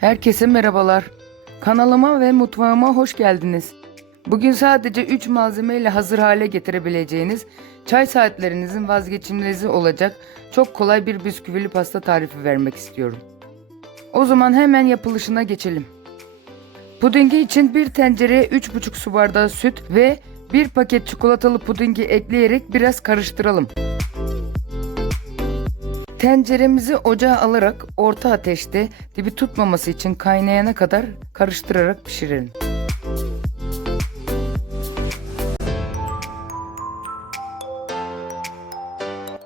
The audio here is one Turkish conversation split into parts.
Herkese merhabalar. Kanalıma ve mutfağıma hoş geldiniz. Bugün sadece 3 malzeme ile hazır hale getirebileceğiniz, çay saatlerinizin vazgeçilmezi olacak çok kolay bir bisküvili pasta tarifi vermek istiyorum. O zaman hemen yapılışına geçelim. Pudingi için bir tencereye 3,5 su bardağı süt ve bir paket çikolatalı pudingi ekleyerek biraz karıştıralım. Tenceremizi ocağa alarak orta ateşte dibi tutmaması için kaynayana kadar karıştırarak pişirelim.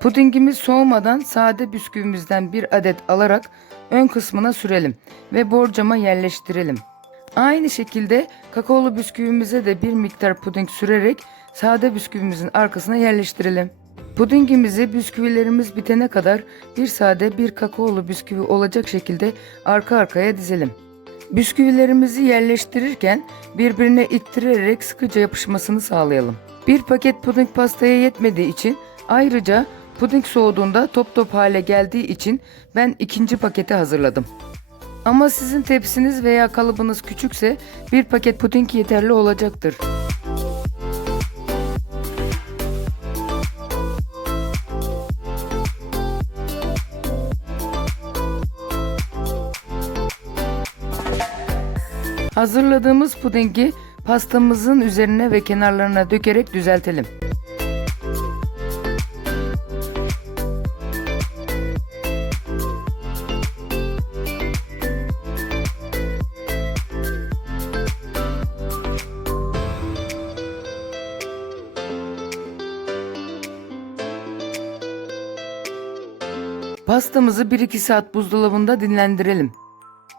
Pudingimiz soğumadan sade bisküvimizden bir adet alarak ön kısmına sürelim ve borcama yerleştirelim. Aynı şekilde kakaolu bisküvimize de bir miktar puding sürerek sade bisküvimizin arkasına yerleştirelim. Pudingimizi bisküvilerimiz bitene kadar bir sade bir kakaolu bisküvi olacak şekilde arka arkaya dizelim. Bisküvilerimizi yerleştirirken birbirine ittirerek sıkıca yapışmasını sağlayalım. Bir paket puding pastaya yetmediği için ayrıca puding soğuduğunda top top hale geldiği için ben ikinci paketi hazırladım. Ama sizin tepsiniz veya kalıbınız küçükse bir paket puding yeterli olacaktır. Hazırladığımız pudingi pastamızın üzerine ve kenarlarına dökerek düzeltelim. Pastamızı 1-2 saat buzdolabında dinlendirelim.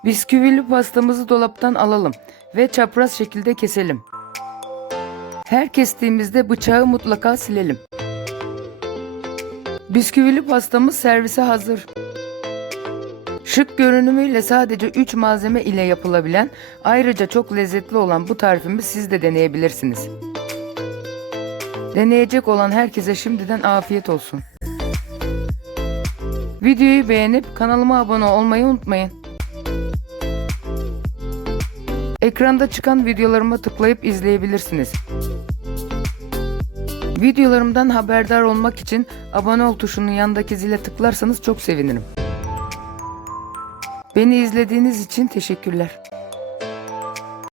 Bisküvili pastamızı dolaptan alalım ve çapraz şekilde keselim. Her kestiğimizde bıçağı mutlaka silelim. Bisküvili pastamız servise hazır. Şık görünümüyle sadece 3 malzeme ile yapılabilen, ayrıca çok lezzetli olan bu tarifimi siz de deneyebilirsiniz. Deneyecek olan herkese şimdiden afiyet olsun. Videoyu beğenip kanalıma abone olmayı unutmayın. Ekranda çıkan videolarıma tıklayıp izleyebilirsiniz. Videolarımdan haberdar olmak için abone ol tuşunun yanındaki zile tıklarsanız çok sevinirim. Beni izlediğiniz için teşekkürler.